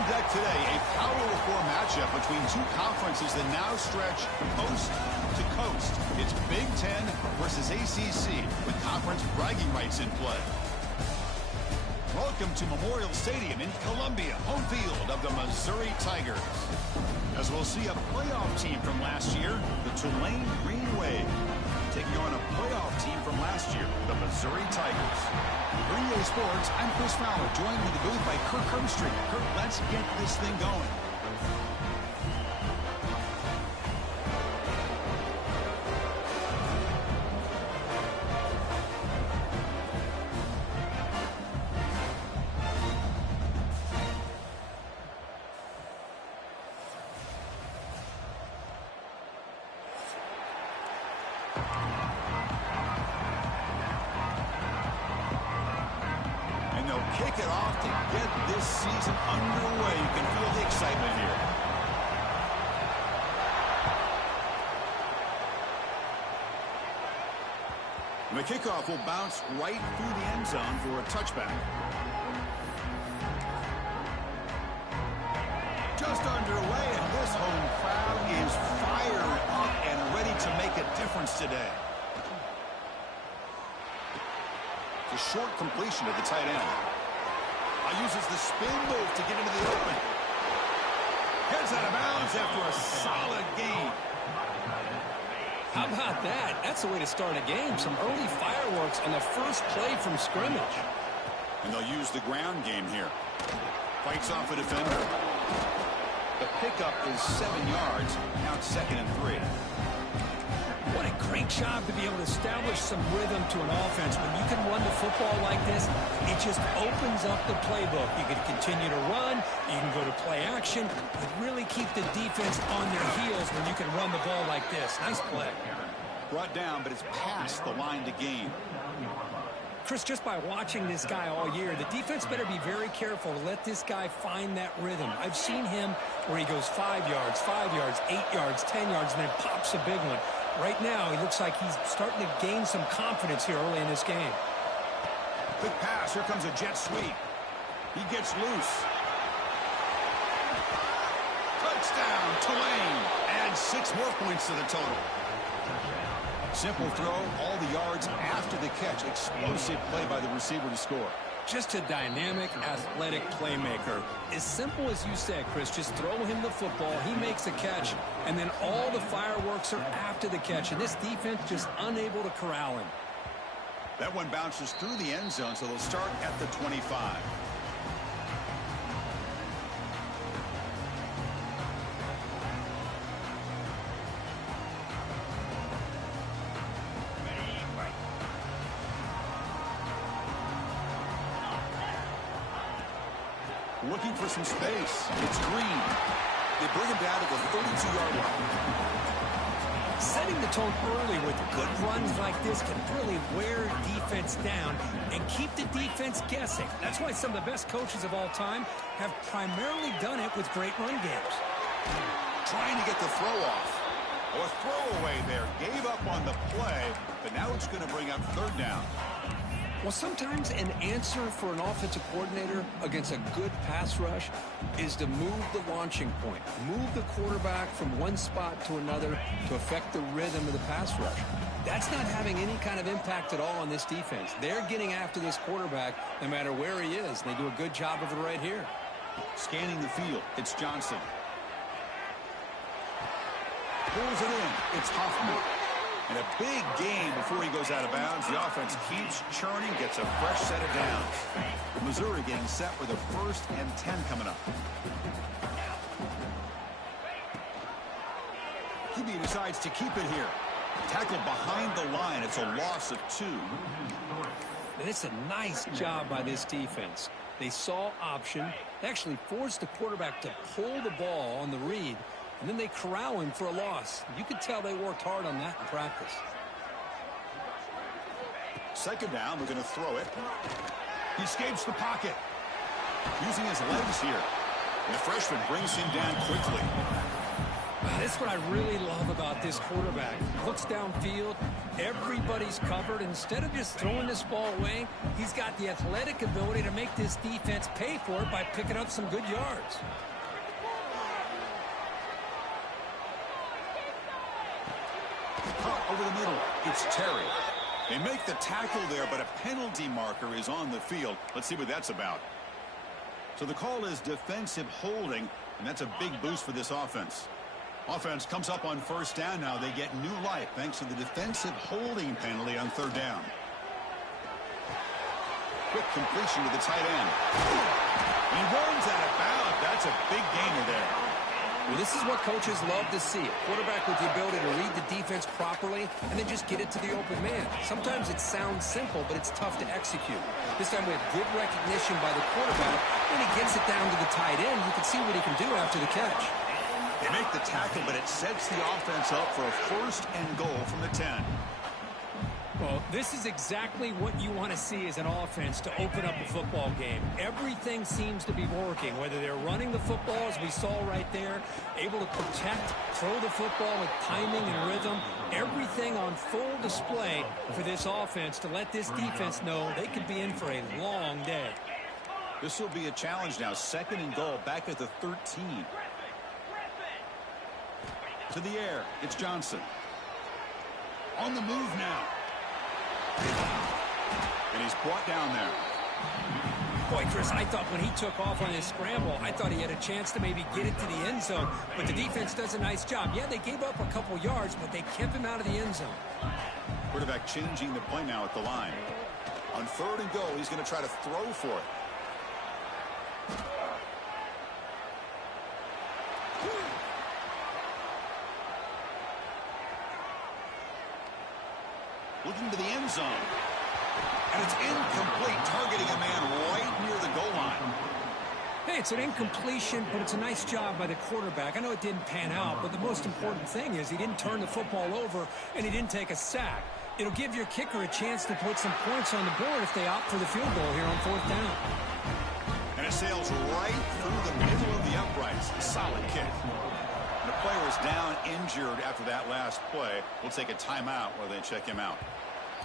On deck today, a Power 4 matchup between two conferences that now stretch coast to coast. It's Big Ten versus ACC with conference bragging rights in play. Welcome to Memorial Stadium in Columbia, home field of the Missouri Tigers. As we'll see a playoff team from last year, the Tulane Green Wave, taking on a playoff team from last year, the Missouri Tigers. For EA Sports, I'm Chris Fowler, joined in the booth by Kirk Herbstreit. Kirk, let's get this thing going. Kick it off to get this season underway. You can feel the excitement here. And the kickoff will bounce right through the end zone for a touchback. Just underway, and this home crowd is fired up and ready to make a difference today. It's a short completion to the tight end. Uses the spin move to get into the open. Heads out of bounds after a solid gain. How about that? That's the way to start a game. Some early fireworks on the first play from scrimmage. And they'll use the ground game here. Fights off a defender. The pickup is 7 yards. Now it's 2nd and 3. What a great job to be able to establish some rhythm to an offense. When you can run the football like this, it just opens up the playbook. You can continue to run. You can go to play action. But really keep the defense on their heels when you can run the ball like this. Nice play. Brought down, but it's past the line to gain. Chris, just by watching this guy all year, the defense better be very careful to let this guy find that rhythm. I've seen him where he goes 5 yards, 8 yards, 10 yards, and then pops a big one. Right now, he looks like he's starting to gain some confidence here early in this game. Quick pass. Here comes a jet sweep. He gets loose. Touchdown, Tulane. Adds 6 more points to the total. Simple throw, all the yards after the catch. Explosive play by the receiver to score. Just a dynamic, athletic playmaker. As simple as you said, Chris, just throw him the football, he makes a catch, and then all the fireworks are after the catch, and this defense just unable to corral him. That one bounces through the end zone, so they'll start at the 25. Looking for some space. It's Green. They bring him down to the 32-yard line. Setting the tone early with good runs like this can really wear defense down and keep the defense guessing. That's why some of the best coaches of all time have primarily done it with great run games. Trying to get the throw off. Oh, a throwaway there. Gave up on the play, but now it's going to bring up 3rd down. Well, sometimes an answer for an offensive coordinator against a good pass rush is to move the launching point, move the quarterback from one spot to another to affect the rhythm of the pass rush. That's not having any kind of impact at all on this defense. They're getting after this quarterback no matter where he is, and they do a good job of it right here. Scanning the field, it's Johnson. Pulls it in, it's Hoffman. And a big gain before he goes out of bounds. The offense keeps churning, gets a fresh set of downs. Missouri getting set with a 1st and 10 coming up. QB decides to keep it here. Tackled behind the line. It's a loss of 2. And it's a nice job by this defense. They saw option. They actually forced the quarterback to pull the ball on the read. And then they corral him for a loss. You could tell they worked hard on that in practice. 2nd down, we're going to throw it. He escapes the pocket. Using his legs here. And the freshman brings him down quickly. That's what I really love about this quarterback. Looks downfield Everybody's covered. Instead of just throwing this ball away, he's got the athletic ability to make this defense pay for it by picking up some good yards. Caught over the middle. It's Terry. They make the tackle there, but a penalty marker is on the field. Let's see what that's about. So the call is defensive holding, and that's a big boost for this offense. Offense comes up on first down now. They get new life thanks to the defensive holding penalty on third down. Quick completion to the tight end. He runs out of bounds. That's a big gainer there. Well, this is what coaches love to see. A quarterback with the ability to read the defense properly and then just get it to the open man. Sometimes it sounds simple, but it's tough to execute. This time we have good recognition by the quarterback. When he gets it down to the tight end, you can see what he can do after the catch. They make the tackle, but it sets the offense up for a first and goal from the 10. Well, this is exactly what you want to see as an offense to open up a football game. Everything seems to be working, whether they're running the football, as we saw right there, able to protect, throw the football with timing and rhythm, everything on full display for this offense to let this defense know they could be in for a long day. This will be a challenge now. Second and goal, back at the 13. To the air, it's Johnson. On the move now. And he's brought down there. Boy, Chris, I thought when he took off on his scramble, I thought he had a chance to maybe get it to the end zone. But the defense does a nice job. Yeah, they gave up a couple yards, but they kept him out of the end zone. Quarterback changing the play now at the line. On third and goal, he's going to try to throw for it. Looking to the end zone. And it's incomplete, targeting a man right near the goal line. Hey, it's an incompletion, but it's a nice job by the quarterback. I know it didn't pan out, but the most important thing is he didn't turn the football over and he didn't take a sack. It'll give your kicker a chance to put some points on the board if they opt for the field goal here on fourth down. And it sails right through the middle of the uprights. Solid kick. The player is down injured after that last play. We'll take a timeout while they check him out.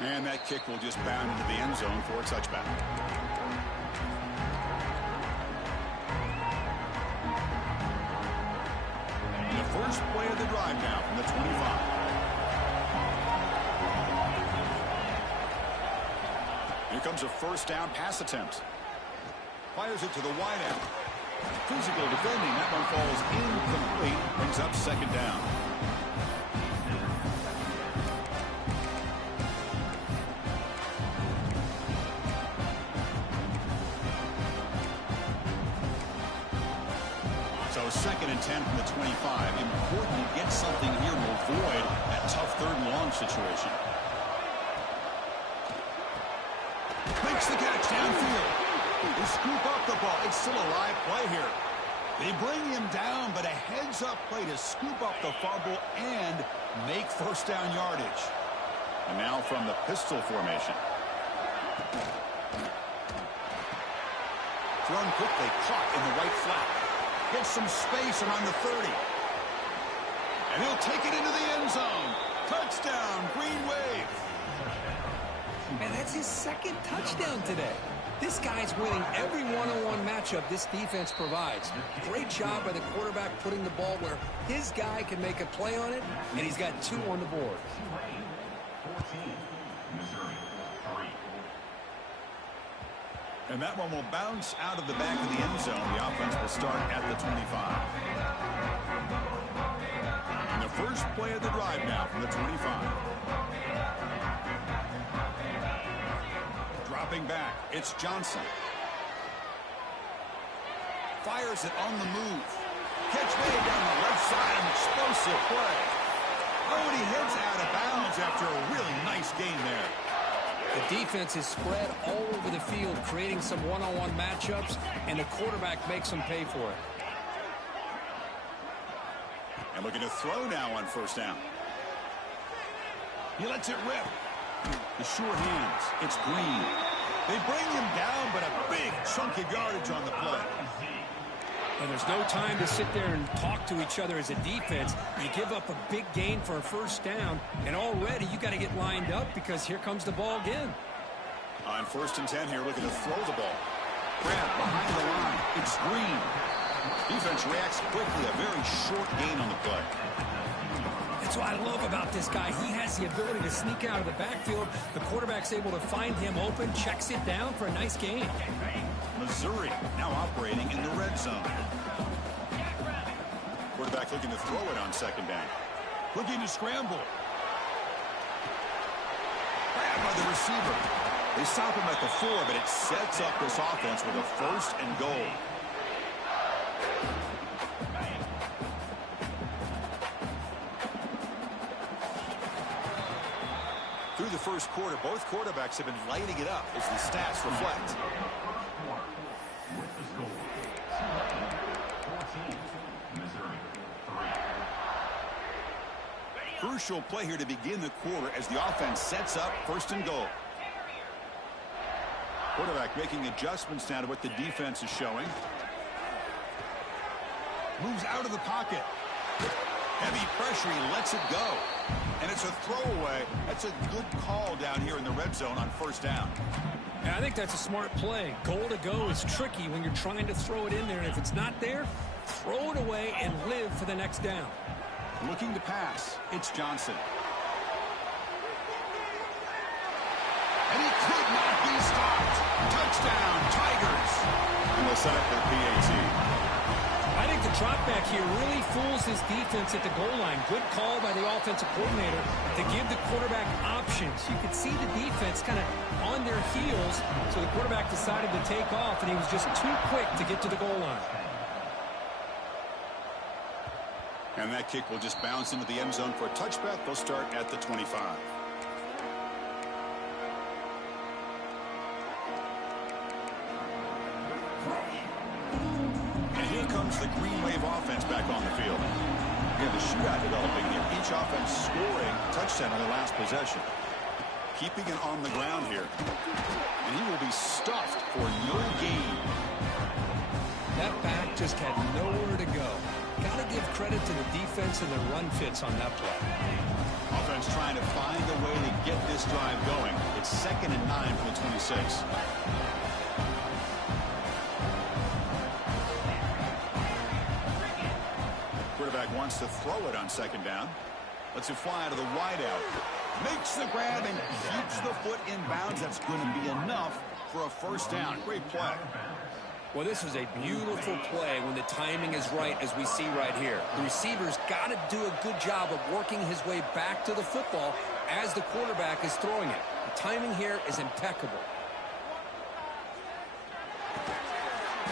And that kick will just bound into the end zone for a touchback. The first play of the drive now from the 25. Here comes a first down pass attempt. Fires it to the wideout. Physical defending. That one falls incomplete. Brings up second down. So second and 10 from the 25. Important to get something here to avoid that tough third and long situation. Makes the catch downfield. They scoop up the ball. It's still a live play here. They bring him down, but a heads-up play to scoop up the fumble and make first down yardage. And now from the pistol formation. Thrown quickly, caught in the right flat. Gets some space around the 30. And he'll take it into the end zone. Touchdown, Green Wave. And that's his second touchdown today. This guy's winning every one-on-one matchup this defense provides. Great job by the quarterback putting the ball where his guy can make a play on it, and he's got 2 on the board. And that one will bounce out of the back of the end zone. The offense will start at the 25. And the first play of the drive now from the 25. Dropping back, it's Johnson. Fires it on the move. Catch made down the left side, an explosive play. Oh, and he heads out of bounds after a really nice gain there. The defense is spread all over the field, creating some one-on-one matchups, and the quarterback makes them pay for it. And looking to throw now on first down. He lets it rip. The sure hands. It's Green. They bring him down, but a big chunk of yardage on the play. And there's no time to sit there and talk to each other as a defense. You give up a big gain for a first down, and already you got to get lined up because here comes the ball again. On 1st and 10 here, looking to throw the ball. Grab behind the line. It's Green. Defense reacts quickly. A very short gain on the play. That's what I love about this guy. He has the ability to sneak out of the backfield. The quarterback's able to find him open, checks it down for a nice gain. Missouri now operating in the red zone. Quarterback looking to throw it on 2nd down. Looking to scramble. Grabbed by the receiver. They stop him at the 4, but it sets up this offense with a 1st and goal. Through the first quarter, both quarterbacks have been lighting it up as the stats reflect. Crucial play here to begin the quarter as the offense sets up 1st and goal. Quarterback making adjustments now to what the defense is showing. Moves out of the pocket. Heavy pressure, he lets it go. And it's a throwaway. That's a good call down here in the red zone on 1st down. Yeah, I think that's a smart play. Goal to go is tricky when you're trying to throw it in there. And if it's not there, throw it away and live for the next down. Looking to pass. It's Johnson. And he could not be stopped. Touchdown, Tigers. And we'll set up their PAT. I think the drop back here really fools his defense at the goal line. Good call by the offensive coordinator to give the quarterback options. You could see the defense kind of on their heels, so the quarterback decided to take off, and he was just too quick to get to the goal line. And that kick will just bounce into the end zone for a touchback. They'll start at the 25. And here comes the Green Wave offense back on the field. We have a shootout developing here. Each offense scoring a touchdown on the last possession. Keeping it on the ground here. And he will be stuffed for no gain. That back just had nowhere to go. Got to give credit to the defense and the run fits on that play. Offense trying to find a way to get this drive going. It's 2nd and 9 from the 26. Quarterback wants to throw it on 2nd down. Lets it fly to the wideout. Makes the grab and keeps the foot in bounds. That's going to be enough for a 1st down. Great play. Well, this is a beautiful play when the timing is right, as we see right here. The receiver's got to do a good job of working his way back to the football as the quarterback is throwing it. The timing here is impeccable.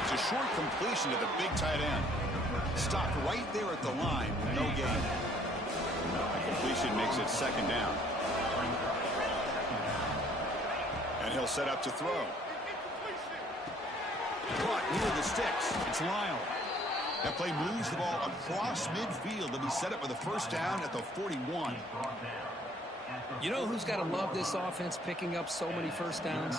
It's a short completion to the big tight end. Stopped right there at the line. No gain. Completion makes it 2nd down. And he'll set up to throw. Caught near the sticks. It's Lyle. That play moves the ball across midfield to be set up with a 1st down at the 41. You know who's got to love this offense picking up so many 1st downs?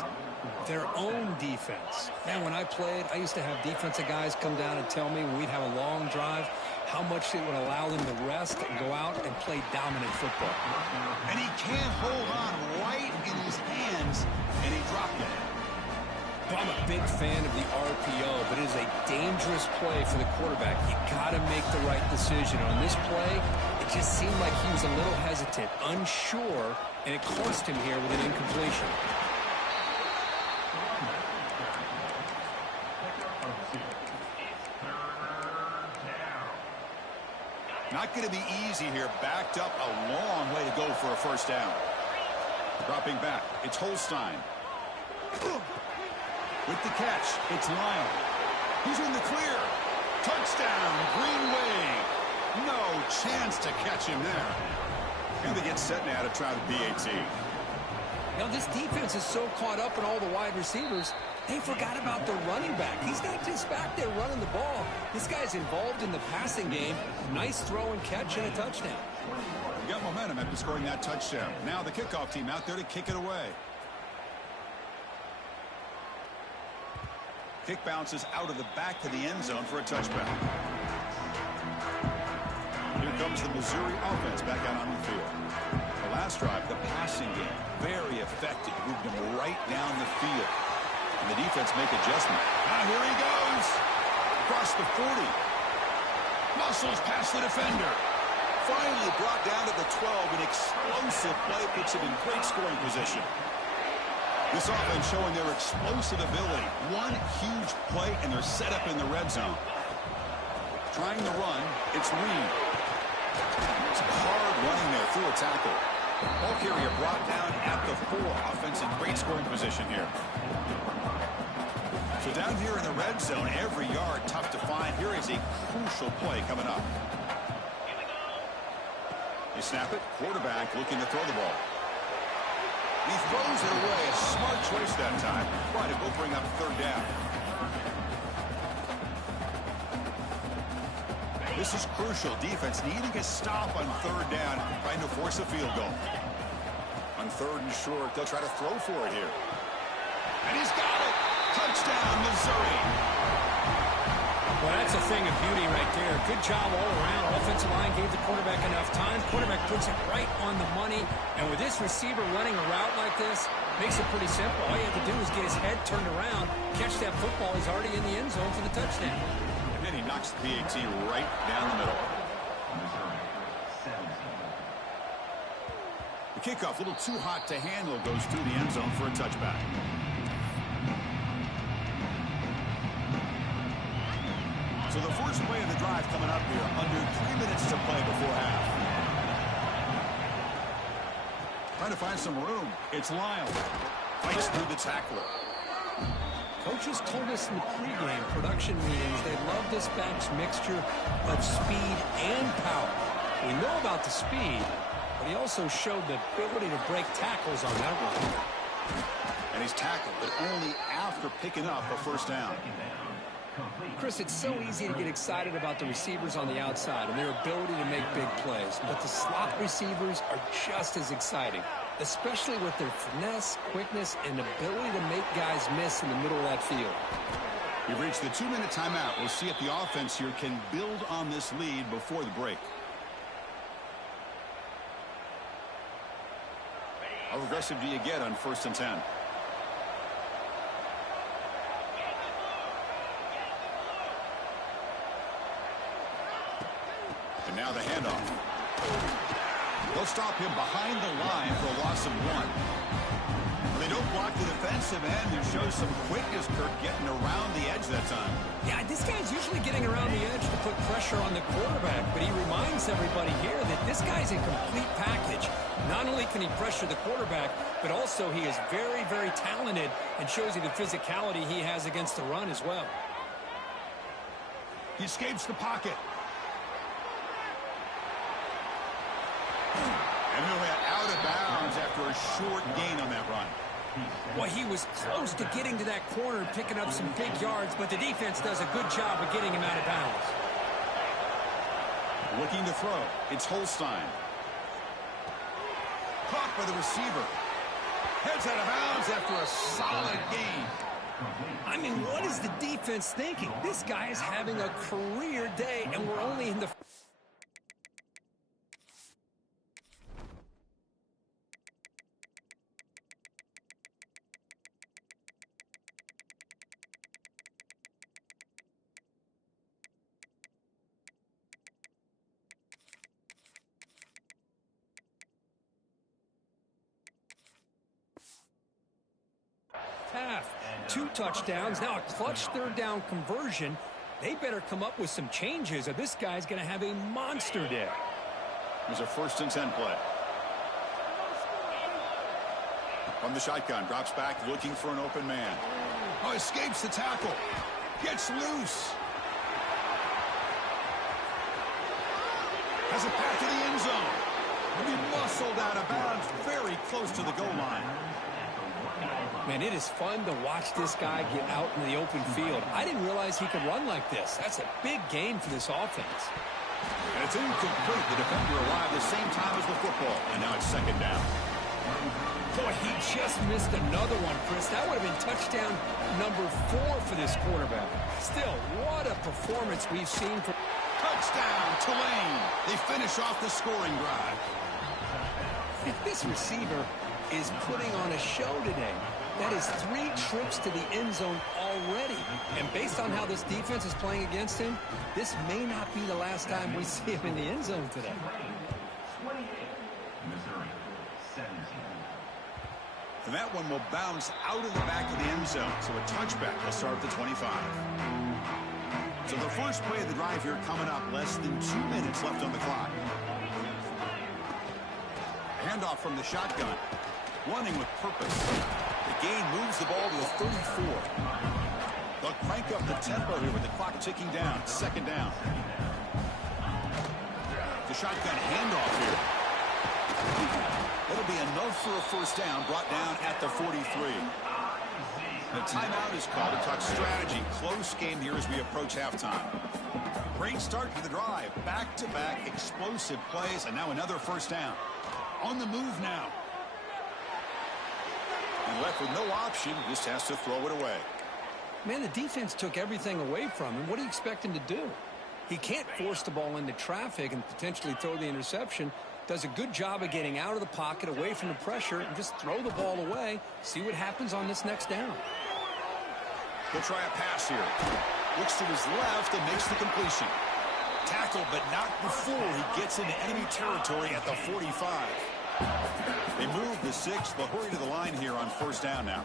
Their own defense. Man, when I played, I used to have defensive guys come down and tell me when we'd have a long drive how much it would allow them to rest and go out and play dominant football. And he can't hold on right in his hands, and he dropped it. I'm a big fan of the RPO, but it is a dangerous play for the quarterback. You got to make the right decision. On this play, it just seemed like he was a little hesitant, unsure, and it cost him here with an incompletion. Not going to be easy here. Backed up a long way to go for a 1st down. Dropping back, it's Holstein. With the catch, it's Lyle. He's in the clear. Touchdown, Green Wave. No chance to catch him there. And they get set now to try the PAT. Now, this defense is so caught up in all the wide receivers, they forgot about the running back. He's not just back there running the ball. This guy's involved in the passing game. Nice throw and catch and a touchdown. We got momentum after scoring that touchdown. Now the kickoff team out there to kick it away. Kick bounces out of the back to the end zone for a touchback. Here comes the Missouri offense back out on the field. The last drive, the passing game, very effective. Moved him right down the field. And the defense make adjustment. Now here he goes. Across the 40. Muscles past the defender. Finally brought down to the 12. An explosive play puts him in great scoring position. This offense showing their explosive ability. One huge play, and they're set up in the red zone. Trying to run, it's Reed. It's hard running there through a tackle. Ball carrier brought down at the 4. Offense in great scoring position here. So down here in the red zone, every yard tough to find. Here is a crucial play coming up. You snap it, quarterback looking to throw the ball. He throws it away. A smart choice that time. Try to go bring up third down. This is crucial. Defense needing a stop on third down, trying to force a field goal. On third and short, they'll try to throw for it here. And he's got it. Touchdown, Missouri. Well, that's a thing of beauty right there. Good job all around. Offensive line gave the quarterback enough time. Quarterback puts it right on the money. And with this receiver running a route like this, makes it pretty simple. All you have to do is get his head turned around, catch that football. He's already in the end zone for the touchdown. And then he knocks the PAT right down the middle. The kickoff, a little too hot to handle, goes through the end zone for a touchback. So the first play of the drive coming up here. Under 3 minutes to play before half. Trying to find some room. It's Lyle. Fights through the tackler. Coaches told us in the pregame production meetings they love this back's mixture of speed and power. We know about the speed, but he also showed the ability to break tackles on that run. And he's tackled, but only after picking up a first down. Chris, it's so easy to get excited about the receivers on the outside and their ability to make big plays, but the slot receivers are just as exciting, especially with their finesse, quickness, and ability to make guys miss in the middle of that field. We've reached the 2-minute timeout. We'll see if the offense here can build on this lead before the break. How aggressive do you get on 1st and 10? And now the handoff. They'll stop him behind the line for a loss of 1. They don't block the defensive end and show some quickness, Kirk, getting around the edge that time. Yeah, this guy's usually getting around the edge to put pressure on the quarterback, but he reminds everybody here that this guy's a complete package. Not only can he pressure the quarterback, but also he is very, very talented and shows you the physicality he has against the run as well. He escapes the pocket. And he'll head out of bounds after a short gain on that run. Well, he was close to getting to that corner, picking up some big yards, but the defense does a good job of getting him out of bounds. Looking to throw. It's Holstein. Caught by the receiver. Heads out of bounds after a solid gain. I mean, what is the defense thinking? This guy is having a career day, and we're only in the... half. 2 touchdowns, now a clutch third down conversion. They better come up with some changes or this guy's going to have a monster day. Here's a 1st and 10 play. From the shotgun, drops back looking for an open man. Oh, escapes the tackle. Gets loose. Has a pass to the end zone. And he muscled out of bounds very close to the goal line. Man, it is fun to watch this guy get out in the open field. I didn't realize he could run like this. That's a big game for this offense. And it's incomplete. The defender arrived the same time as the football. And now it's 2nd down. Boy, he just missed another one, Chris. That would have been touchdown number 4 for this quarterback. Still, what a performance we've seen from... Touchdown, Tulane. They finish off the scoring drive. This receiver is putting on a show today. That is 3 trips to the end zone already. And based on how this defense is playing against him, this may not be the last time we see him in the end zone today. And that one will bounce out of the back of the end zone. So a touchback will start at the 25. So the first play of the drive here coming up. Less than 2 minutes left on the clock. Handoff from the shotgun. Running with purpose. The gain moves the ball to the 34. They'll crank up the tempo here with the clock ticking down. Second down. The shotgun handoff here. That'll be enough for a first down, brought down at the 43. The timeout is called to talk strategy. Close game here as we approach halftime. Great start to the drive. Back-to-back explosive plays, and now another first down. On the move now. And left with no option, just has to throw it away. Man, the defense took everything away from him. What do you expect him to do? He can't force the ball into traffic and potentially throw the interception. Does a good job of getting out of the pocket, away from the pressure, and just throw the ball away. See what happens on this next down. He'll try a pass here. Looks to his left and makes the completion. Tackled, but not before he gets into enemy territory at the 45. They move the 6. They'll hurry to the line here on first down now.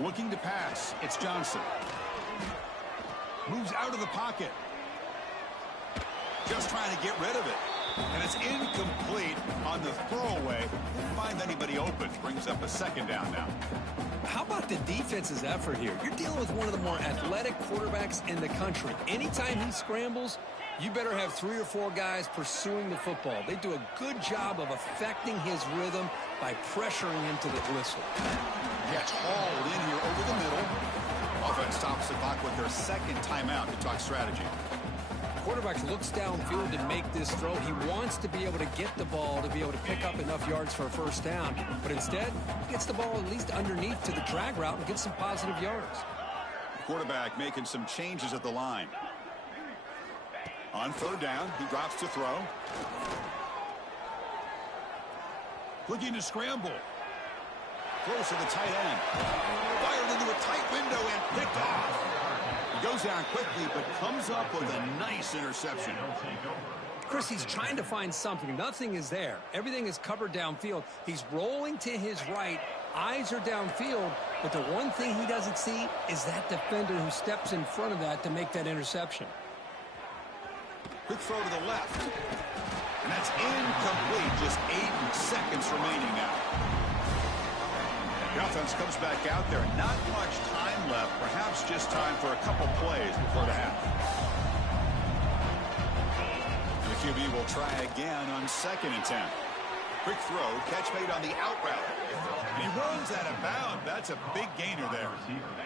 Looking to pass. It's Johnson. Moves out of the pocket. Just trying to get rid of it. And it's incomplete on the throwaway. Didn't find anybody open. Brings up a second down now. How about the defense's effort here? You're dealing with one of the more athletic quarterbacks in the country. Anytime he scrambles, you better have 3 or 4 guys pursuing the football. They do a good job of affecting his rhythm by pressuring him to the whistle. Gets hauled in here over the middle. Offense stops the clock with their second timeout to talk strategy. Quarterback looks downfield to make this throw. He wants to be able to get the ball to be able to pick up enough yards for a first down. But instead, he gets the ball at least underneath to the drag route and gets some positive yards. The quarterback making some changes at the line. On third down, he drops to throw. Looking to scramble. Throws to the tight end. Fired into a tight window and picked off. He goes down quickly, but comes up with a nice interception. Chris, he's trying to find something. Nothing is there. Everything is covered downfield. He's rolling to his right. Eyes are downfield, but the one thing he doesn't see is that defender who steps in front of that to make that interception. Quick throw to the left. And that's incomplete. Just 8 seconds remaining now. The offense comes back out there. Not much time left. Perhaps just time for a couple plays before the half. And the QB will try again on 2nd and 10. Quick throw. Catch made on the out route. And he runs out of bounds. That's a big gainer there.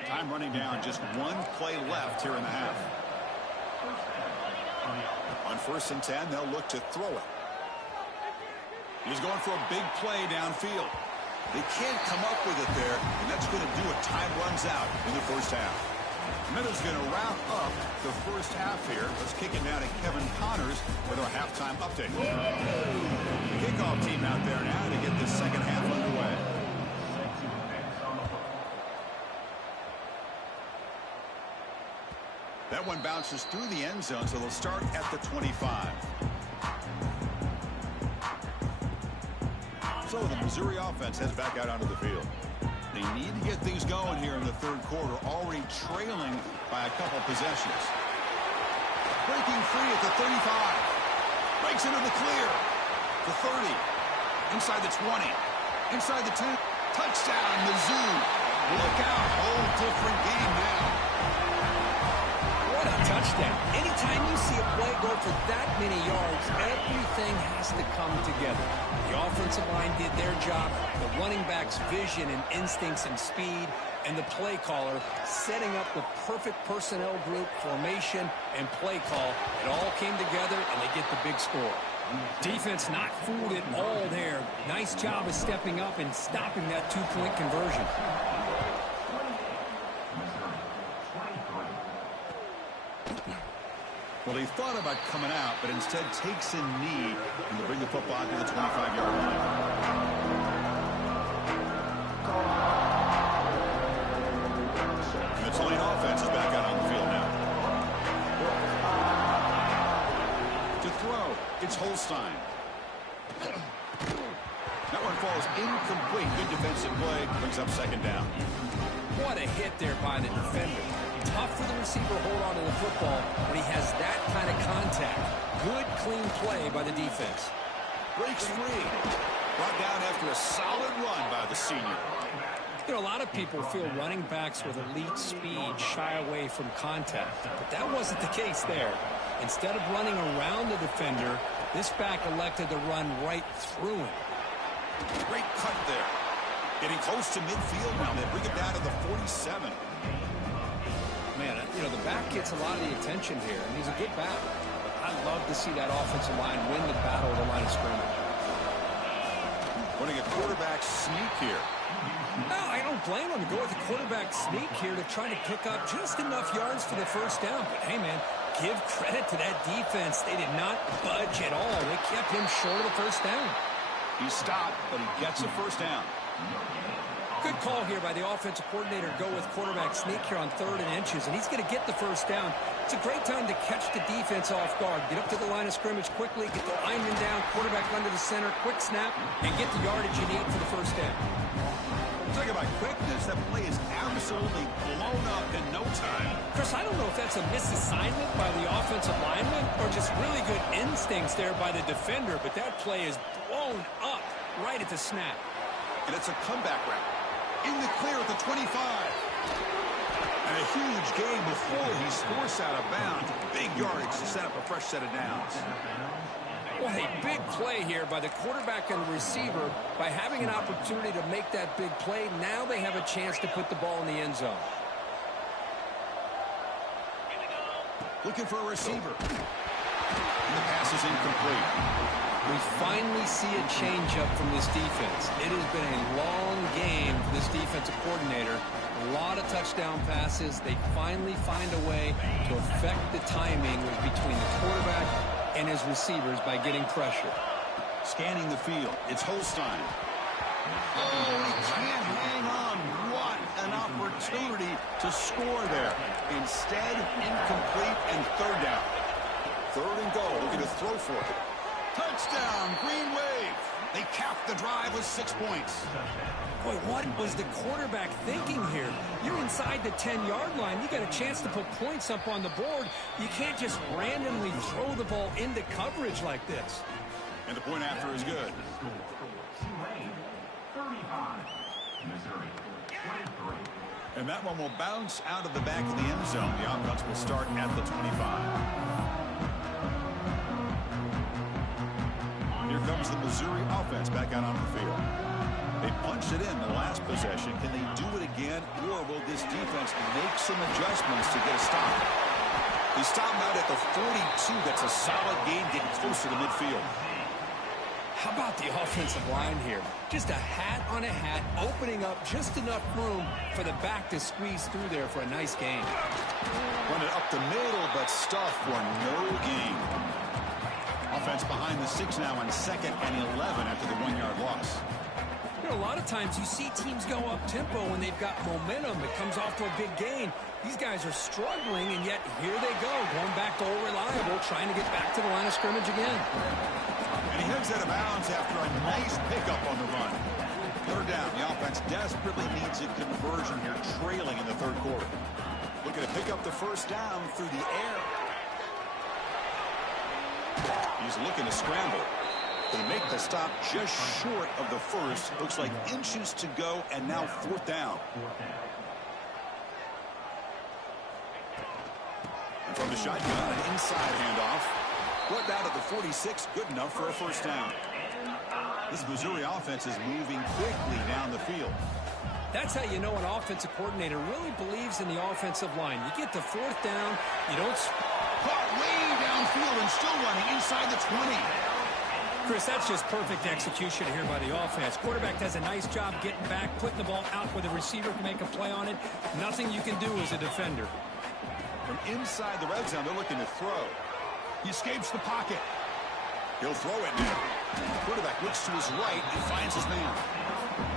Time running down. Just 1 play left here in the half. On 1st and 10, they'll look to throw it. He's going for a big play downfield. They can't come up with it there, and that's going to do it. Time runs out in the first half. Minutes going to wrap up the first half here. Let's kick it now to Kevin Connors with our halftime update. The kickoff team out there now to get this second half underway. That one bounces through the end zone, so they'll start at the 25. So the Missouri offense heads back out onto the field. They need to get things going here in the third quarter, already trailing by a couple possessions. Breaking free at the 35. Breaks into the clear. The 30. Inside the 20. Inside the 10. Touchdown, Mizzou. Look out. Whole different game now. What a touchdown. Anytime you see a play go for that many yards, everything has to come together. The offensive line did their job, the running back's vision and instincts and speed, and the play caller setting up the perfect personnel group, formation, and play call. It all came together, and they get the big score. Defense not fooled at all there. Nice job of stepping up and stopping that two-point conversion. Well, he thought about coming out, but instead takes a knee and will bring the football to the 25-yard line. And the Tulane offense is back out on the field now. To throw, it's Holstein. That one falls incomplete. Good defensive play. Brings up second down. What a hit there by the defender. Tough for the receiver to hold on to the football when he has that kind of contact. Good, clean play by the defense. Breaks free. Brought down after a solid run by the senior. You know, a lot of people feel running backs with elite speed shy away from contact, but that wasn't the case there. Instead of running around the defender, this back elected to run right through him. Great cut there. Getting close to midfield now. They bring it down to the 47. Man, you know, the back gets a lot of the attention here, and he's a good back. I love to see that offensive line win the battle of the line of scrimmage. Running a quarterback sneak here. No, I don't blame him to go with the quarterback sneak here to try to pick up just enough yards for the first down. But, hey, man, give credit to that defense. They did not budge at all. They kept him short of the first down. He stopped, but he gets a first down. Good call here by the offensive coordinator to go with quarterback sneak here on 3rd and inches, and he's going to get the first down. It's a great time to catch the defense off guard. Get up to the line of scrimmage quickly, get the lineman down, quarterback under the center, quick snap, and get the yardage you need for the first down. Talk about quickness. That play is absolutely blown up in no time. Chris, I don't know if that's a misassignment by the offensive lineman or just really good instincts there by the defender, but that play is blown up right at the snap. And it's a comeback route. In the clear at the 25. And a huge gain before he's forced out of bounds. Big yardage to set up a fresh set of downs. Well, a big play here by the quarterback and the receiver. By having an opportunity to make that big play, now they have a chance to put the ball in the end zone. Looking for a receiver. And the pass is incomplete. We finally see a change-up from this defense. It has been a long game for this defensive coordinator. A lot of touchdown passes. They finally find a way to affect the timing between the quarterback and his receivers by getting pressure. Scanning the field. It's Holstein. Oh, he can't hang on. What an opportunity to score there. Instead, incomplete and 3rd down. 3rd and goal. Looking to throw for it. Touchdown, Green Wave. They capped the drive with 6 points. Boy, what was the quarterback thinking here? You're inside the 10-yard line. You got a chance to put points up on the board. You can't just randomly throw the ball into coverage like this. And the point after is good. And that one will bounce out of the back of the end zone. The offense will start at the 25. Here comes the Missouri offense back out on the field. They punched it in the last possession. Can they do it again, or will this defense make some adjustments to get a stop? They stop him out at the 42. That's a solid gain, getting closer to midfield. How about the offensive line here? Just a hat on a hat, opening up just enough room for the back to squeeze through there for a nice gain. Run it up the middle, but stuff for no gain. Offense behind the 6 now on 2nd and 11 after the 1-yard loss. You know, a lot of times you see teams go up-tempo when they've got momentum. It comes off to a big gain. These guys are struggling, and yet here they go, going back to old reliable, trying to get back to the line of scrimmage again. And he heads out of bounds after a nice pickup on the run. 3rd down. The offense desperately needs a conversion here, trailing in the 3rd quarter. Looking to pick up the first down through the air. He's looking to scramble. They make the stop just short of the first. Looks like inches to go, and now 4th down. And from the shotgun, an inside handoff. Brought down to the 46, good enough for a first down. This Missouri offense is moving quickly down the field. That's how you know an offensive coordinator really believes in the offensive line. You get to 4th down, you don't... Caught way downfield and still running inside the 20. Chris, that's just perfect execution here by the offense. Quarterback does a nice job getting back, putting the ball out where the receiver can make a play on it. Nothing you can do as a defender. From inside the red zone, they're looking to throw. He escapes the pocket. He'll throw it now. Quarterback looks to his right and finds his man.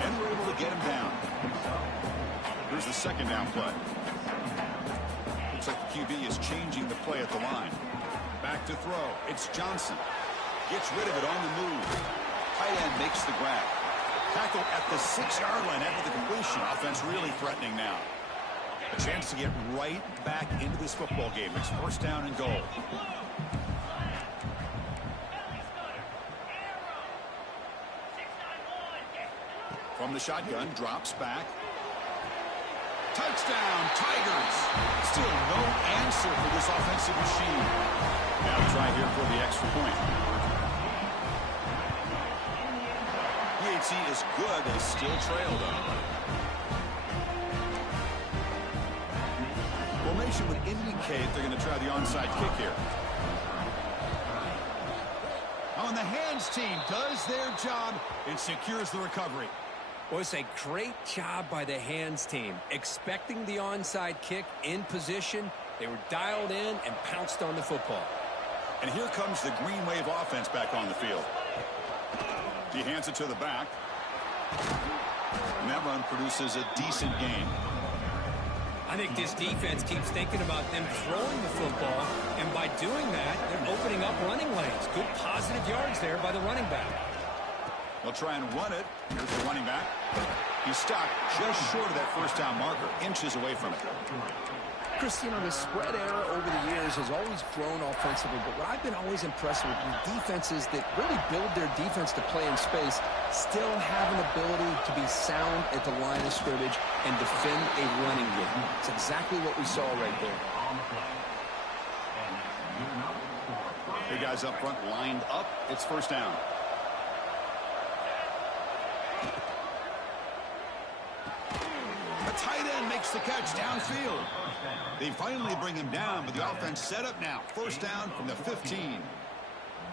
And we're able to get him down. Here's the second down play. Looks like the QB is changing the play at the line. Back to throw. It's Johnson. Gets rid of it on the move. Tight end makes the grab. Tackle at the 6-yard line after the completion. Offense really threatening now. A chance to get right back into this football game. It's first down and goal. From the shotgun, drops back. Touchdown, Tigers. Still no answer for this offensive machine. Now try here for the extra point. PHC is good, but is still trailed up. Formation would indicate they're going to try the onside kick here. On the hands team does their job and secures the recovery. Well, it's a great job by the hands team. Expecting the onside kick in position, they were dialed in and pounced on the football. And here comes the Green Wave offense back on the field. He hands it to the back. And that run produces a decent gain. I think this defense keeps thinking about them throwing the football, and by doing that, they're opening up running lanes. Good positive yards there by the running back. They'll try and run it. Here's the running back. He's stopped just short of that first down marker, inches away from it. Chris, you know, the spread era over the years has always grown offensively, but what I've been always impressed with defenses that really build their defense to play in space still have an ability to be sound at the line of scrimmage and defend a running game. It's exactly what we saw right there. Big guys up front lined up. It's first down. Tight end makes the catch downfield. They finally bring him down, but the offense set up now. First down from the 15.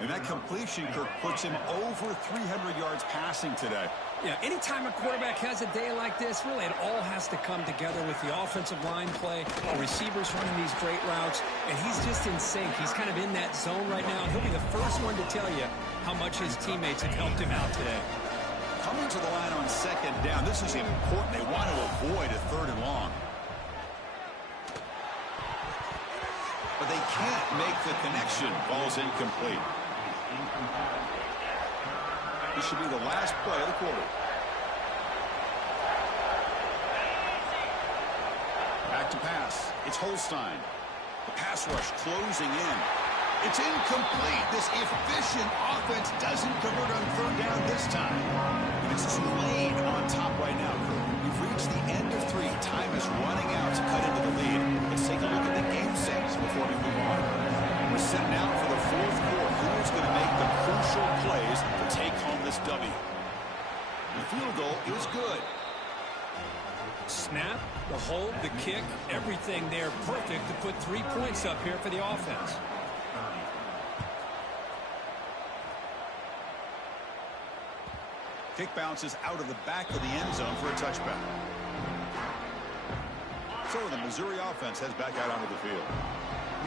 And that completion, Kirk, puts him over 300 yards passing today. Yeah, anytime a quarterback has a day like this, really it all has to come together with the offensive line play, receivers running these great routes, and he's just in sync. He's kind of in that zone right now, and he'll be the first one to tell you how much his teammates have helped him out today. Coming to the line on second down, this is important. They want to avoid a third and long. But they can't make the connection. Ball's incomplete. This should be the last play of the quarter. Back to pass. It's Holstein. The pass rush closing in. It's incomplete. This efficient offense doesn't convert on third down this time. And it's Tulane on top right now, Kirk. We've reached the end of 3. Time is running out to cut into the lead. Let's take a look at the game sets before we move on. We're setting out for the fourth quarter. Who's going to make the crucial plays to take home this W? The field goal is good. Snap, the hold, the kick, everything there perfect to put 3 points up here for the offense. Kick bounces out of the back of the end zone for a touchback. So the Missouri offense heads back out onto the field.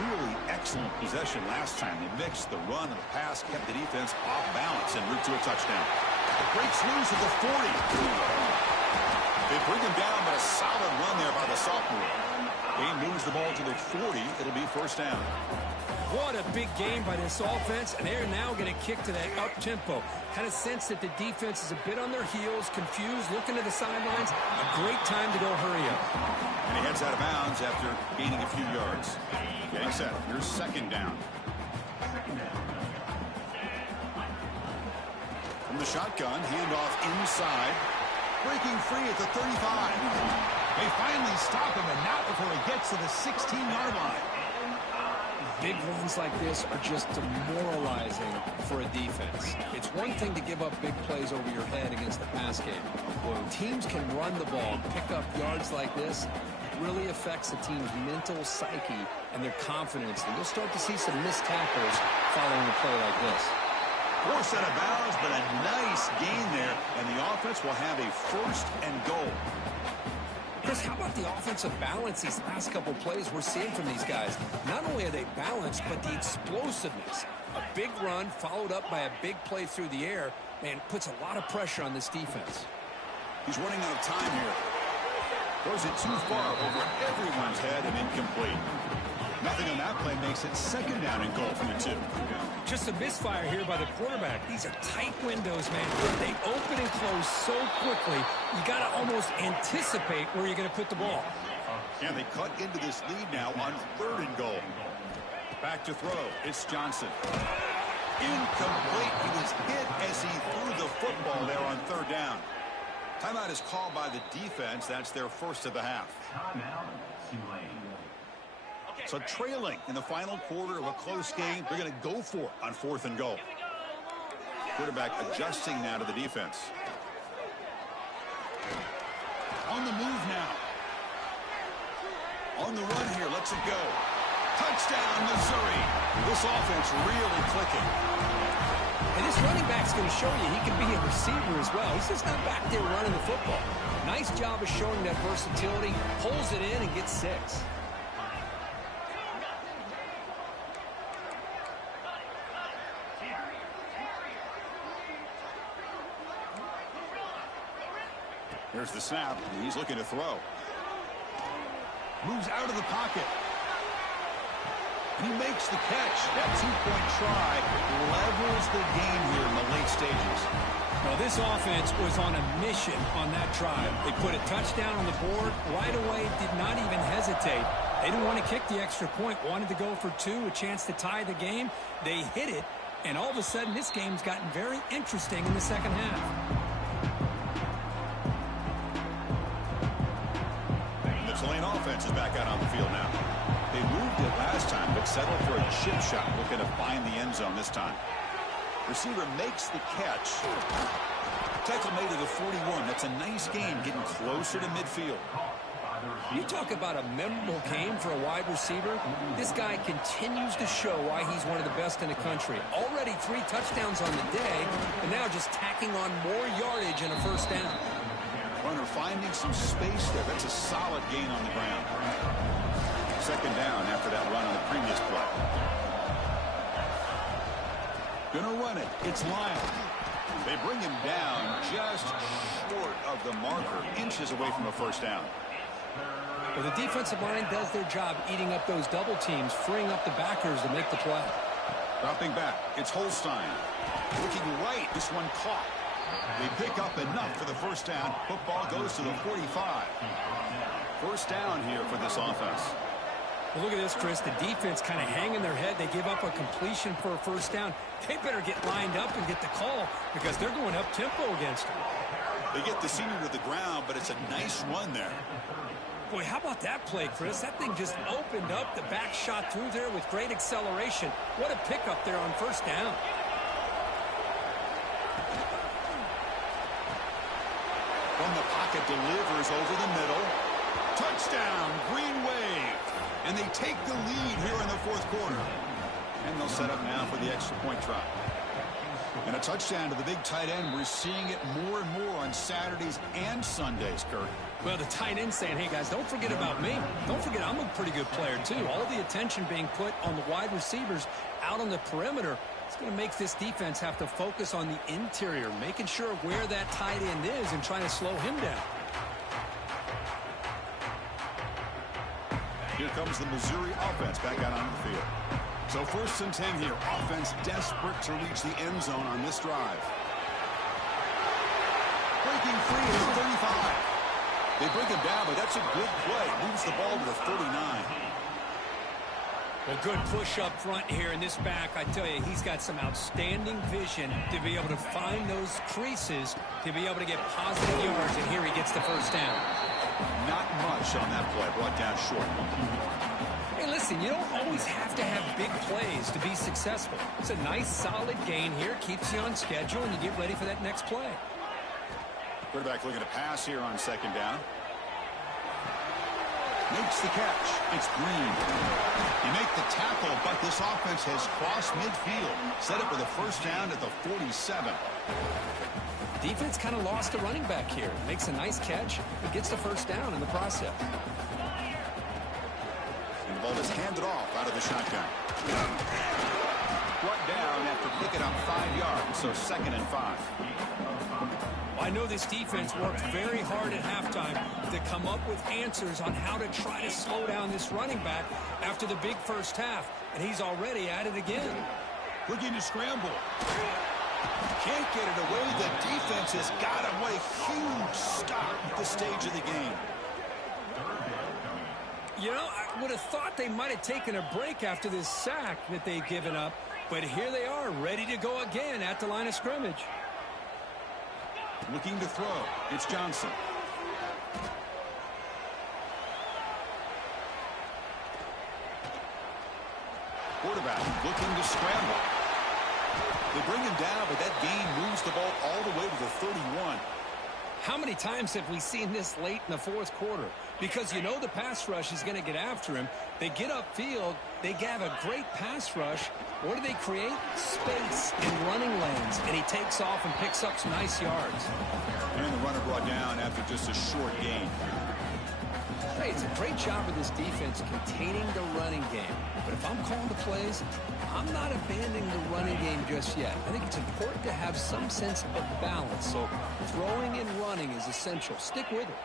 Really excellent possession last time. They mixed the run and the pass, kept the defense off balance en route to a touchdown. Breaks loose at the 40. They bring him down, but a solid run there by the sophomore. Game moves the ball to the 40. It'll be first down. What a big game by this offense, and they're now going to kick to that up-tempo. Kind of sense that the defense is a bit on their heels, confused, looking to the sidelines. A great time to go hurry up. And he heads out of bounds after gaining a few yards. Getting set. Here's second down. From the shotgun, handoff inside. Breaking free at the 35. They finally stop him, and not before he gets to the 16-yard line. Big runs like this are just demoralizing for a defense. It's one thing to give up big plays over your head against the pass game. When teams can run the ball, pick up yards like this, it really affects the team's mental psyche and their confidence. And you'll start to see some missed tackles following a play like this. Forced out of bounds, but a nice gain there, and the offense will have a 1st and goal. Chris, how about the offensive balance these last couple plays we're seeing from these guys? Not only are they balanced, but the explosiveness. A big run followed up by a big play through the air, man, puts a lot of pressure on this defense. He's running out of time here. Throws it too far over everyone's head and incomplete. Nothing on that play makes it 2nd down and goal from the 2. Just a misfire here by the quarterback. These are tight windows, man. They open and close so quickly, you got to almost anticipate where you're going to put the ball. And they cut into this lead now on 3rd and goal. Back to throw. It's Johnson. Incomplete. He was hit as he threw the football there on 3rd down. Timeout is called by the defense. That's their 1st of the half. So trailing in the final quarter of a close game, they're going to go for it on 4th and goal. Quarterback adjusting now to the defense. On the move now. On the run here, lets it go. Touchdown, Missouri. This offense really clicking. And this running back's going to show you he can be a receiver as well. He's just not back there running the football. Nice job of showing that versatility. Pulls it in and gets 6. Here's the snap. He's looking to throw. Moves out of the pocket. And he makes the catch. That 2-point try levels the game here in the late stages. Well, this offense was on a mission on that drive. They put a touchdown on the board right away, did not even hesitate. They didn't want to kick the extra point, wanted to go for 2, a chance to tie the game. They hit it, and all of a sudden this game's gotten very interesting in the second half. The Tulane offense is back out on the field now. They moved it last time, but settled for a chip shot, looking to find the end zone this time. Receiver makes the catch. Tackle made to the 41. That's a nice gain, getting closer to midfield. You talk about a memorable game for a wide receiver. This guy continues to show why he's one of the best in the country. Already 3 touchdowns on the day, and now just tacking on more yardage and a 1st down. Runner finding some space there. That's a solid gain on the ground. 2nd down after that run on the previous play. Gonna run it. It's Lyle. They bring him down just short of the marker, inches away from a 1st down. Well, the defensive line does their job eating up those double teams, freeing up the backers to make the play. Dropping back. It's Holstein. Looking right. This one caught. They pick up enough for the 1st down. Football goes to the 45. 1st down here for this offense. Well, look at this, Chris. The defense kind of hanging their head. They give up a completion for a 1st down. They better get lined up and get the call because they're going up tempo against them. They get the senior to the ground, but it's a nice run there. Boy, how about that play, Chris? That thing just opened up. The back shot through there with great acceleration. What a pickup there on 1st down. From the pocket, delivers over the middle. Touchdown, Green Wave. And they take the lead here in the 4th quarter. And they'll set up now for the extra point try. And a touchdown to the big tight end. We're seeing it more and more on Saturdays and Sundays, Kurt. Well, the tight end saying, hey, guys, don't forget about me. Don't forget I'm a pretty good player, too. All the attention being put on the wide receivers out on the perimeter. It's going to make this defense have to focus on the interior, making sure where that tight end is and trying to slow him down. Here comes the Missouri offense back out on the field. So 1st and 10 here. Offense desperate to reach the end zone on this drive. Breaking free at the 35. They bring him down, but that's a good play. Moves the ball to the 39. Well, good push up front here in this back. I tell you, he's got some outstanding vision to be able to find those creases, to be able to get positive yards, and here he gets the 1st down. Not much on that play, brought down short. Hey, listen, you don't always have to have big plays to be successful. It's a nice, solid gain here, keeps you on schedule, and you get ready for that next play. Quarterback looking to pass here on 2nd down. Makes the catch. It's Green. You make the tackle, but this offense has crossed midfield. Set up for the first down at the 47. Defense kind of lost a running back here. Makes a nice catch, but gets the first down in the process. And the ball is handed off out of the shotgun. Brought down after picking up 5 yards, so 2nd and 5. I know this defense worked very hard at halftime to come up with answers on how to try to slow down this running back after the big first half, and he's already at it again. Looking to scramble. Can't get it away. The defense has got him. What a huge stop at this stage of the game. You know, I would have thought they might have taken a break after this sack that they'd given up, but here they are, ready to go again at the line of scrimmage. Looking to throw. It's Johnson. Quarterback looking to scramble. They bring him down, but that gain moves the ball all the way to the 31. How many times have we seen this late in the fourth quarter? Because you know the pass rush is going to get after him. They get upfield. They have a great pass rush. What do they create? Space and running lanes. And he takes off and picks up some nice yards. And the runner brought down after just a short gain. Hey, it's a great job of this defense containing the running game. But if I'm calling the plays, I'm not abandoning the running game just yet. I think it's important to have some sense of balance. So throwing and running is essential. Stick with it.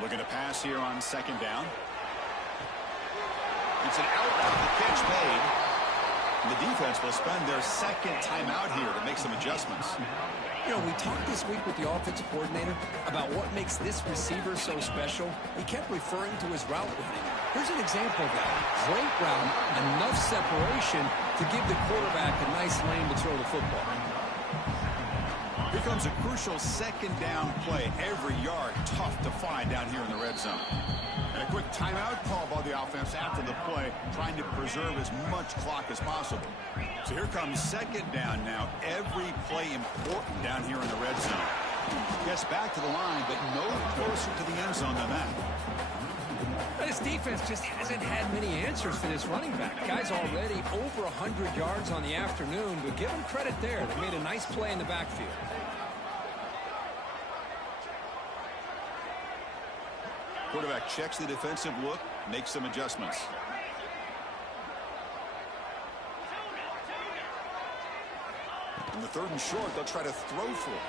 Looking to pass here on 2nd down. It's an out. The catch made. And the defense will spend their 2nd timeout here to make some adjustments. You know, we talked this week with the offensive coordinator about what makes this receiver so special. He kept referring to his route running. Here's an example of that. Great route, enough separation to give the quarterback a nice lane to throw the football. Here comes a crucial 2nd down play. Every yard tough to find down here in the red zone. And a quick timeout call by the offense after the play, trying to preserve as much clock as possible. So here comes 2nd down now. Every play important down here in the red zone. Gets back to the line, but no closer to the end zone than that. This defense just hasn't had many answers for this running back. Guy's already over 100 yards on the afternoon, but give him credit there. They made a nice play in the backfield. Quarterback checks the defensive look, makes some adjustments. In the 3rd and short, they'll try to throw for it.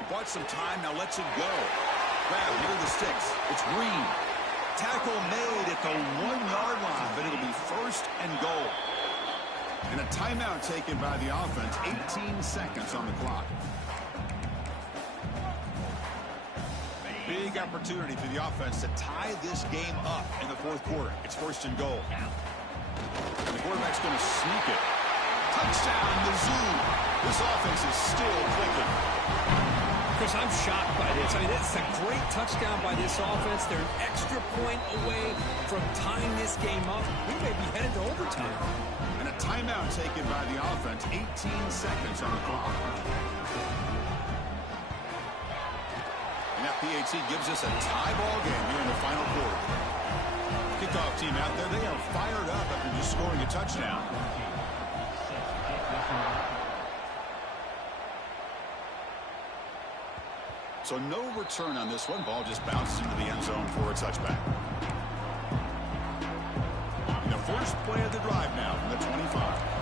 He bought some time, now lets it go. Grab near the sticks. It's Green. Tackle made at the 1-yard line, but it'll be 1st and goal. And a timeout taken by the offense. 18 seconds on the clock. Big opportunity for the offense to tie this game up in the 4th quarter. It's 1st and goal. And the quarterback's going to sneak it. Touchdown, Mizzou. This offense is still clicking. Chris, I'm shocked by this. I mean, it's a great touchdown by this offense. They're an extra point away from tying this game up. We may be headed to overtime. And a timeout taken by the offense. 18 seconds on the clock. And that PAT gives us a tie ball game here in the final quarter. Kickoff team out there, they are fired up after just scoring a touchdown. So no return on this one. Ball just bounces into the end zone for a touchback. And the first play of the drive now from the 25.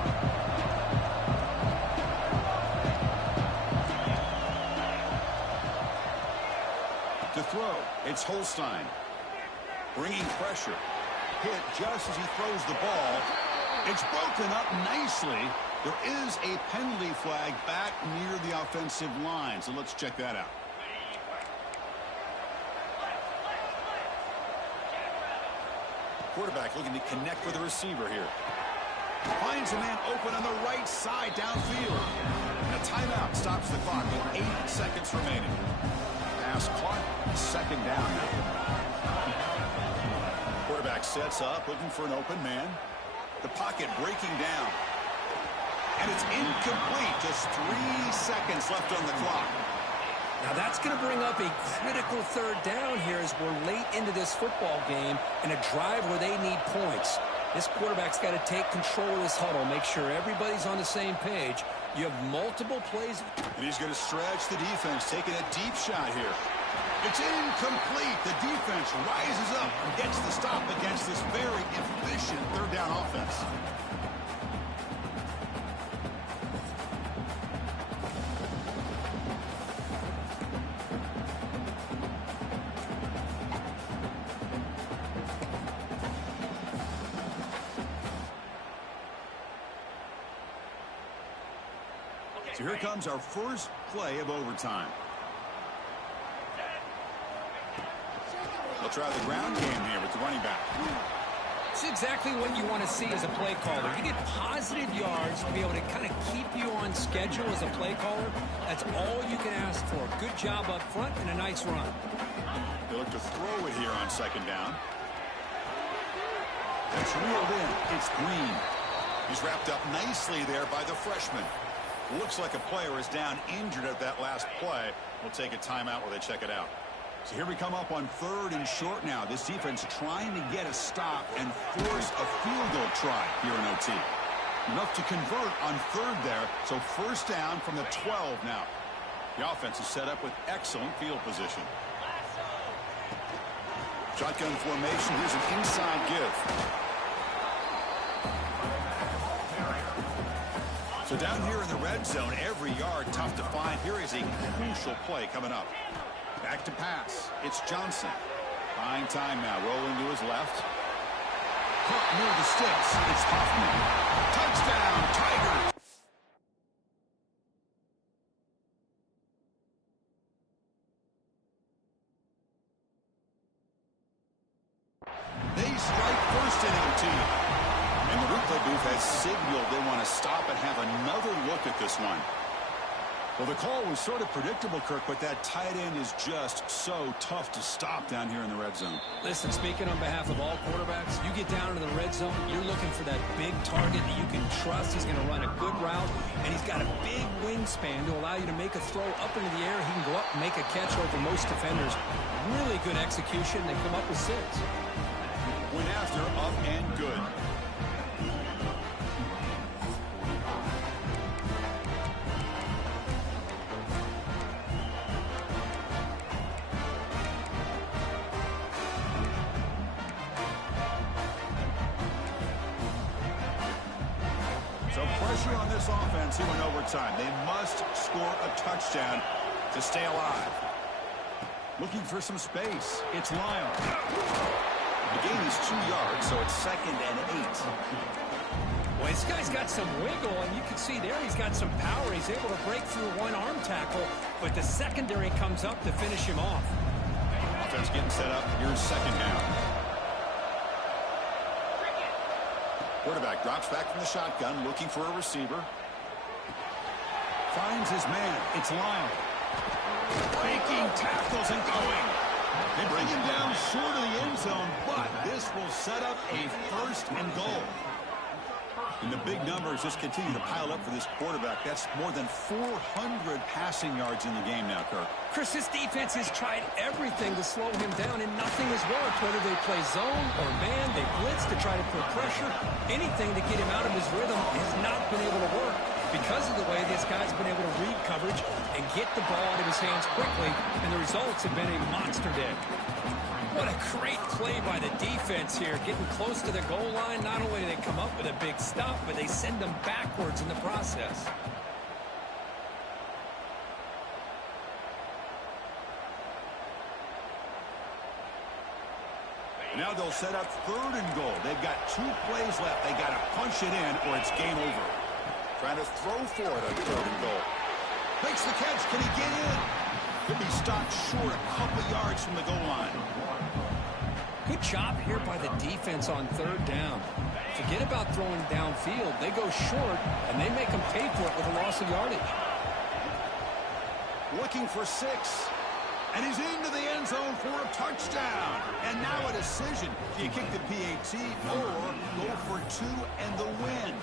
To throw, it's Holstein. Bringing pressure. Hit just as he throws the ball. It's broken up nicely. There is a penalty flag back near the offensive line. So let's check that out. Quarterback looking to connect with the receiver here. Finds a man open on the right side downfield. And a timeout stops the clock with 8 seconds remaining. Pass caught, 2nd down now. Quarterback sets up, looking for an open man. The pocket breaking down. And it's incomplete. Just 3 seconds left on the clock. Now that's going to bring up a critical third down here as we're late into this football game in a drive where they need points. This quarterback's got to take control of this huddle, make sure everybody's on the same page. You have multiple plays. And he's going to stretch the defense, taking a deep shot here. It's incomplete. The defense rises up and gets the stop against this very efficient third down offense. So here comes our first play of overtime. They'll try the ground game here with the running back. It's exactly what you want to see as a play caller. You get positive yards to be able to kind of keep you on schedule as a play caller. That's all you can ask for. Good job up front and a nice run. They look to throw it here on second down. That's reeled in. It's Green. He's wrapped up nicely there by the freshman. Looks like a player is down injured at that last play. We'll take a timeout while they check it out. So here we come up on third and short now. This defense trying to get a stop and force a field goal try here in OT. Enough to convert on third there. So first down from the 12 now. The offense is set up with excellent field position. Shotgun formation. Here's an inside give. So down here in the red zone, every yard tough to find. Here is a crucial play coming up. Back to pass. It's Johnson. Buying time now. Rolling to his left. Caught near the sticks. It's Hoffman. Touchdown, Tigers. They strike first in OT. And the replay booth has signaled they want to stop and have another look at this one. Well, the call was sort of predictable, Kirk, but that tight end is just so tough to stop down here in the red zone. Listen, speaking on behalf of all quarterbacks, you get down into the red zone, you're looking for that big target that you can trust. He's going to run a good route, and he's got a big wingspan to allow you to make a throw up into the air. He can go up and make a catch over most defenders. Really good execution. They come up with 6. Went after, up and good. So pressure on this offense here in overtime. They must score a touchdown to stay alive. Looking for some space. It's Lyle. The gain is 2 yards, so it's 2nd and 8. Well, this guy's got some wiggle, and you can see there he's got some power. He's able to break through one arm tackle, but the secondary comes up to finish him off. Offense getting set up. Here's second down. Quarterback drops back from the shotgun, looking for a receiver. Finds his man. It's Lyle. Breaking tackles and going. They bring him down short of the end zone, but this will set up a 1st and goal. And the big numbers just continue to pile up for this quarterback. That's more than 400 passing yards in the game now, Kirk. Chris, this defense has tried everything to slow him down, and nothing has worked. Whether they play zone or man, they blitz to try to put pressure. Anything to get him out of his rhythm has not been able to work because of the way this guy's been able to read coverage and get the ball out of his hands quickly, and the results have been a monster day. What a great play by the defense here. Getting close to the goal line, not only do they come up with a big stop, but they send them backwards in the process. Now they'll set up 3rd and goal. They've got 2 plays left. They got to punch it in or it's game over. Trying to throw for it on 3rd and goal. Makes the catch. Can he get in? Could be stopped short a couple yards from the goal line. Good job here by the defense on 3rd down. Forget about throwing downfield. They go short, and they make them pay for it with a loss of yardage. Looking for 6. And he's into the end zone for a touchdown. And now a decision. Do you kick the PAT or go for 2 and the win?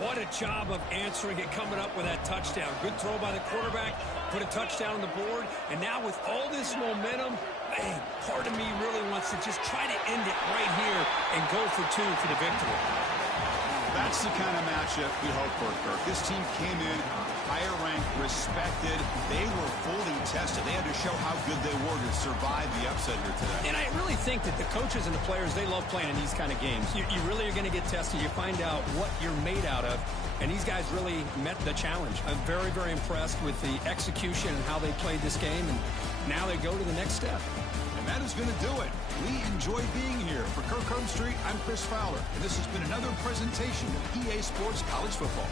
What a job of answering it, coming up with that touchdown. Good throw by the quarterback, put a touchdown on the board, and now with all this momentum, man, part of me really wants to just try to end it right here and go for 2 for the victory. That's the kind of matchup we hope for, Kirk. This team came in higher ranked, respected. They were fully tested. They had to show how good they were to survive the upset here today. And I really think that the coaches and the players, they love playing in these kind of games. You really are going to get tested. You find out what you're made out of. And these guys really met the challenge. I'm very, very impressed with the execution and how they played this game. And now they go to the next step. And that is going to do it. We enjoyed being here. For Kirk Street, I'm Chris Fowler. And this has been another presentation of EA Sports College Football.